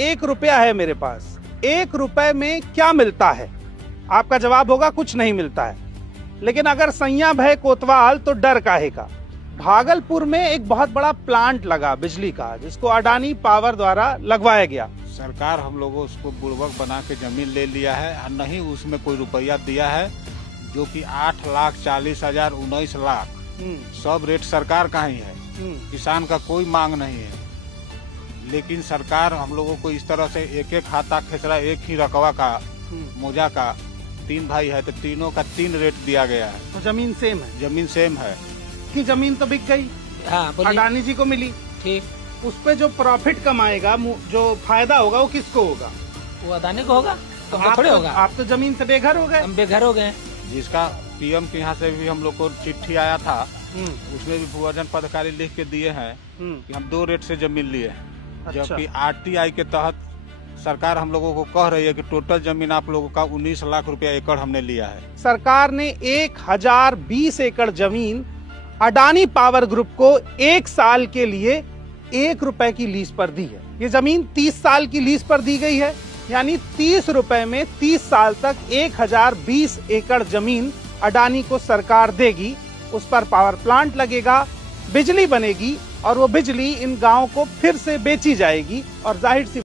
1 रुपया है मेरे पास, 1 रुपए में क्या मिलता है? आपका जवाब होगा कुछ नहीं मिलता है। लेकिन अगर सैया भय कोतवाल तो डर काहे का। भागलपुर में एक बहुत बड़ा प्लांट लगा बिजली का, जिसको अडानी पावर द्वारा लगवाया गया। सरकार हम लोगों उसको बुड़बक बना के जमीन ले लिया है और नहीं उसमें कोई रुपया दिया है, जो कि 8,40,000 19 लाख सब रेट सरकार का ही है। किसान का कोई मांग नहीं है, लेकिन सरकार हम लोगों को इस तरह से एक एक खाता खेसरा, एक ही रकवा का मोजा का, 3 भाई है तो तीनों का 3 रेट दिया गया है। तो जमीन सेम है? जमीन सेम है कि जमीन तो बिक गई, हाँ, अडानी जी को मिली, ठीक, उस पे जो प्रॉफिट कमाएगा, जो फायदा होगा, वो किसको होगा? वो अडानी को होगा, तो हमको थोड़े होगा। आप तो जमीन से बेघर हो गए। हम बेघर हो गए। जिसका पीएम के यहाँ से भी हम लोग को चिट्ठी आया था, उसमें भी भूअर्जन पदाधिकारी लिख के दिए हैं कि हम 2 रेट से जमीन लिए हैं। अच्छा। जबकि आरटीआई के तहत सरकार हम लोगों को कह रही है कि टोटल जमीन आप लोगों का 19 लाख रुपया एकड़ हमने लिया है। सरकार ने 1020 एकड़ जमीन अडानी पावर ग्रुप को 1 साल के लिए 1 रुपए की लीज पर दी है। ये जमीन 30 साल की लीज पर दी गई है, यानी 30 रुपए में 30 साल तक 1020 एकड़ जमीन अडानी को सरकार देगी। उस पर पावर प्लांट लगेगा, बिजली बनेगी और वो बिजली इन गांवों को फिर से बेची जाएगी। और जाहिर सी